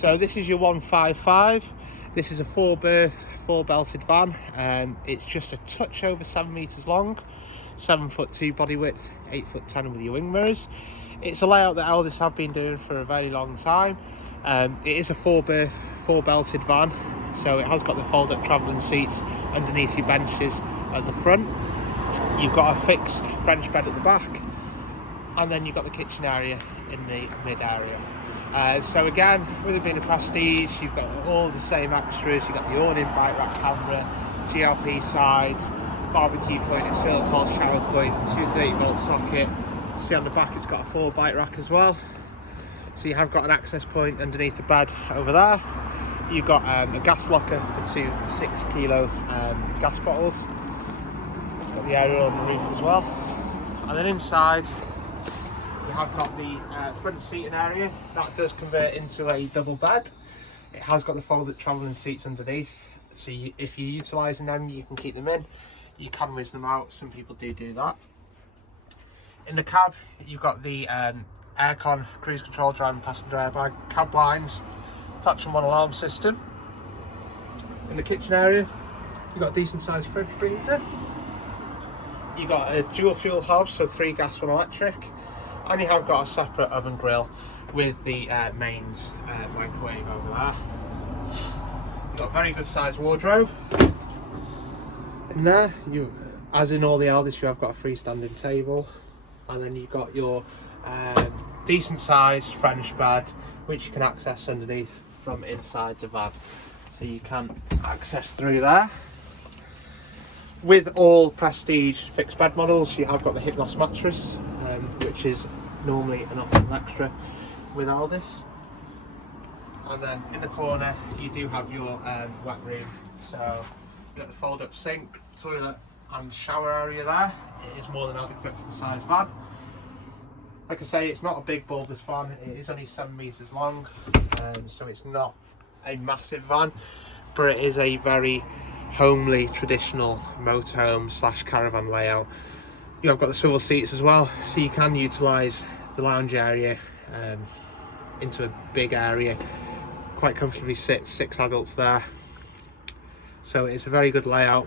So this is your 155. This is a 4-berth, 4-belted van. It's just a touch over 7 meters long, 7'2" body width, 8'10" with your wing mirrors. It's a layout that Elddis have been doing for a very long time. It is a 4-berth, 4-belted van, so it has got the fold-up travelling seats underneath your benches at the front. You've got a fixed French bed at the back, and then you've got the kitchen area in the mid area. So again, with it being a Prestige, you've got all the same extras. You've got the Awning bike rack camera, GLP sides, BBQ Point external pole shower point, 230-volt socket. See on the back it's got a 4 bike rack as well. So you have got an access point underneath the bed over there. You've got a gas locker for 2 6-kilo gas bottles. Got the aerial on the roof as well. And then inside you have got the front seating area. That does convert into a double bed. It has got the folded travelling seats underneath. So if you're utilising them, you can keep them in. You can whiz them out. Some people do that. In the cab, you've got the aircon, cruise control, driving passenger airbag, cab blinds, Thatcham 1 alarm system. In the kitchen area, you've got a decent sized fridge freezer. You've got a dual fuel hob, so 3 gas, 1 electric. And you have got a separate oven grill with the mains microwave over there. You've got a very good sized wardrobe. In there, as in all the Elddis, you have got a freestanding table. And then you've got your decent sized French bed, which you can access underneath from inside the van. So you can access through there. With all Prestige fixed bed models, you have got the Hypnos mattress, which is normally an optional extra with Elddis. And then in the corner, you do have your wet room. So you've got the fold-up sink, toilet and shower area there. It is more than adequate for the size van. Like I say, it's not a big bulbous van. It is only 7 meters long, so it's not a massive van, but it is a very homely, traditional motorhome / caravan layout. You have got the swivel seats as well, so you can utilise the lounge area into a big area. Quite comfortably sit 6 adults there. So it's a very good layout,